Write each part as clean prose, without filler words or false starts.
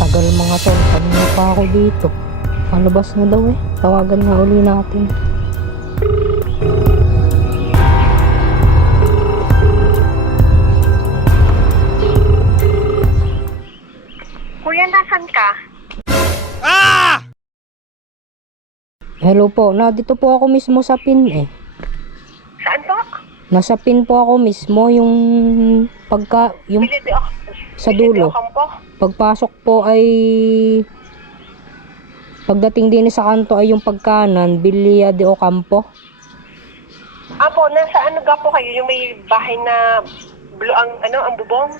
Tagal mga tol, kanina pa ako dito. Palabas na daw eh. Tawagan na uli natin. Kuya, nasan ka? Hello po, dito po ako mismo sa pin eh. Saan po? Nasa pin po ako mismo, yung Bilid ako. sa dulo. Pagpasok po ay pagdating din sa kanto ay yung pagkanan, Villa de Ocampo. Apo, nasa ano ga po kayo? Yung may bahay na blue ang bubong?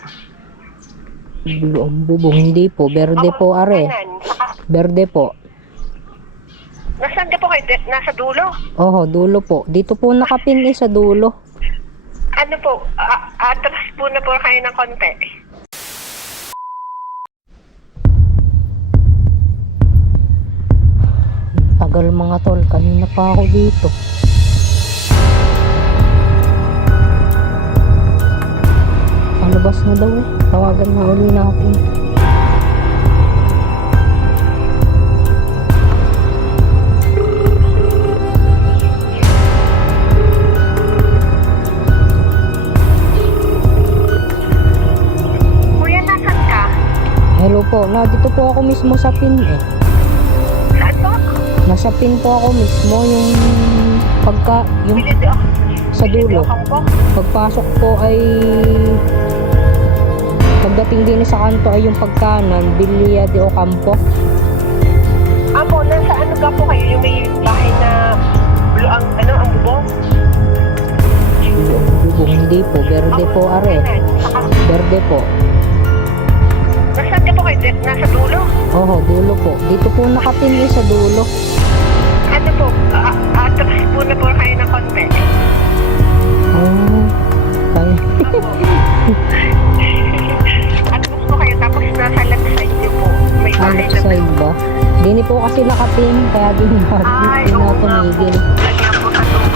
Ang bubong, hindi po. Berde po are. Berde po. Nasaan ka po kayo? Nasa dulo? Oho, dulo po. Dito po nakapin eh sa dulo. Ano po? Atras po na po kayo ng konti. Tagal mga tol, kanina pa ako dito. Palabas na daw eh. Tawagan na uli natin. Kuya, nasan ka? Hello po, dito po ako mismo sa pin eh. Saan po? Nasa pin po ako mismo, yung Bilid ako. sa dulo. Pagpasok po ay pagdating din sa kanto ay yung pagkanan, Villa de Ocampo. Apo, nasa ano ga po kayo? Yung may bahay na blue ang bubong? Yung bubong, hindi po. Berde po are. Berde po. Nasaan ka po kayo? Nasa dulo? Oho, dulo po. Dito po nakapin sa dulo. Ano po? Atras po na po kayo ng konti. Oh, ay. Atras po kayo tapos nasa left side niyo po. May bahay Left na side ba? Dini po kasi nakapin, kaya din Ay, na oo nga po. tumigil. Lagyan po sa dulo.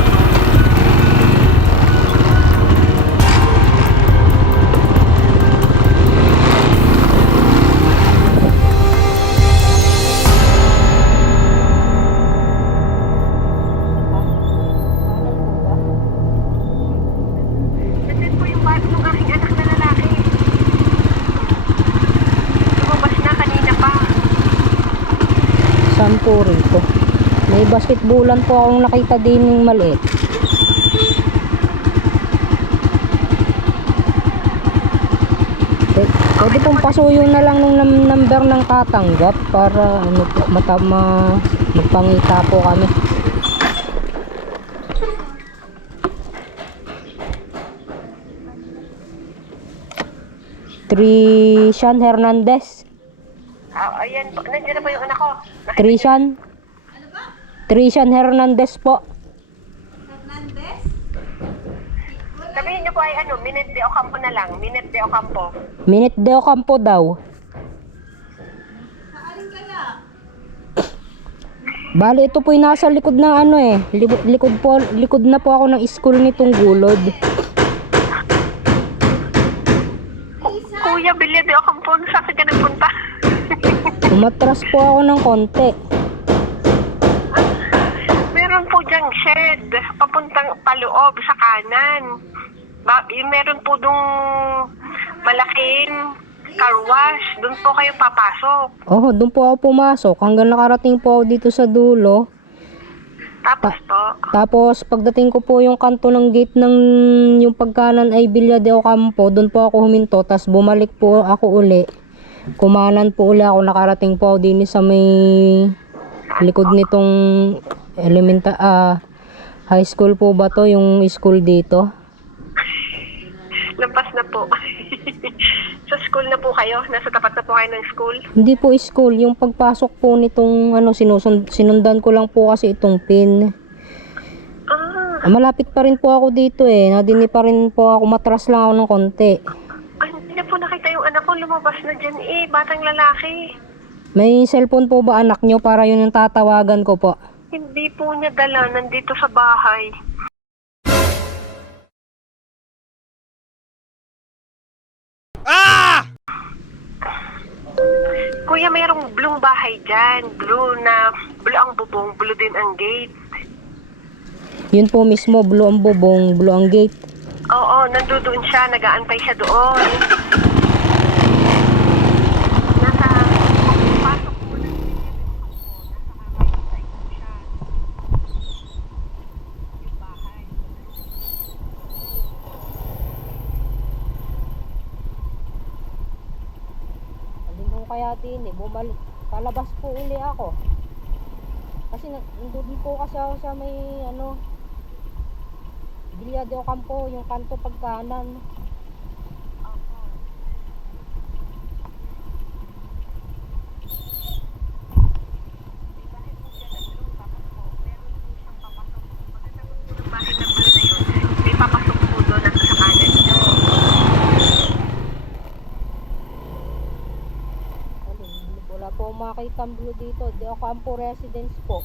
Nandun po yung bago ng aking anak na lalaki. Lumabas na kanina pa. Saan po rito? May basketballan po akong nakita din ng maliit. Pwede pong pasuyo na lang nung number ng tatanggap para ano po, magpangita po kami. Trishan Hernandez. Ayan po. Nandiyan na po yung anak ko. Trishan Hernandez po. Sabihin niyo po ay ano, Minute de Ocampo na lang. Minute de Ocampo. Minute de Ocampo daw. Bali, ito po yung nasa likod ng ano eh. Likod na po ako ng school nitong Gulod. Kuya, Bilya de Ocampo. Saan ka nagpunta? Umatras po ako ng konti. Meron po diyang shed. Papuntang paloob sa kanan. Meron po dong malaking car wash. Doon po kayo papasok. Oh, doon po ako pumasok. Hanggang nakarating po ako dito sa dulo. Tapos po. Tapos pagdating ko po yung kanto ng gate ng yung pagkanan ay Villa de Ocampo, doon po ako huminto. Tapos bumalik po ako uli. Kumanan po uli ako. Nakarating po ako din sa may likod nitong high school po ba to? Yung school dito. Lampas na po. Sa school na po kayo? Nasa tapat na po kayo ng school? Hindi po school. Yung pagpasok po nitong sinundan ko lang po kasi itong pin. Malapit pa rin po ako dito eh. Nadini pa rin po ako. Matras lang ako ng konti. Ay, hindi na po nakita yung anak ko. Lumabas na dyan eh. Batang lalaki. May cellphone po ba anak nyo para yun yung tatawagan ko po? Hindi po niya dala. Nandito sa bahay. Kuya, Kaya mayroong blue bahay dyan. Blue ang bubong, blue din ang gate. Yun po mismo, blue ang bubong, blue ang gate. Oo, nandoon siya, nag-aantay siya doon. Nasa pasok po ng yung bahay. Alin ho kaya din eh, bumalik. Palabas po uli ako. Kasi nandun po kasi ako sa may ano, Villa de Ocampo, yung kanto pagkanan. Yung bahay na blue na yun, may papasok po doon at sa kanan nyo. Wala po makita ang blue dito. De Ocampo Residence po.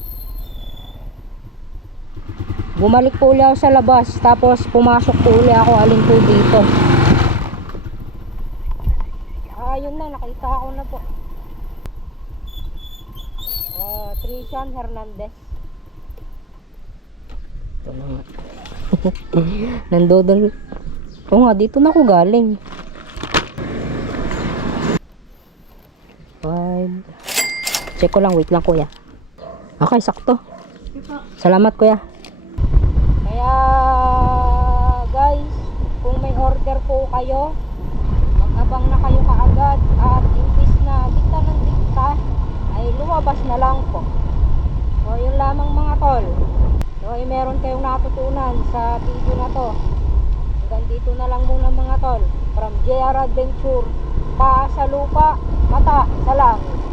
Bumalik po uli ako sa labas, tapos pumasok po uli ako, alin po dito. Yun na, nakita ako na po. Trician Hernandez. Ito na nga. Nandodol. Oo nga, dito na ako galing. 5. Check ko lang, wait lang kuya. Okay, sakto. Salamat kuya. Kaya guys, kung may order po kayo, mag-abang na kayo kaagad at imbis na dikta ng dikta ay lumabas na lang po. So yun lamang mga tol. So ay meron kayong natutunan sa video na to. Hanggang dito na lang muna mga tol. From JR Adventure, paa sa lupa, mata sa langit.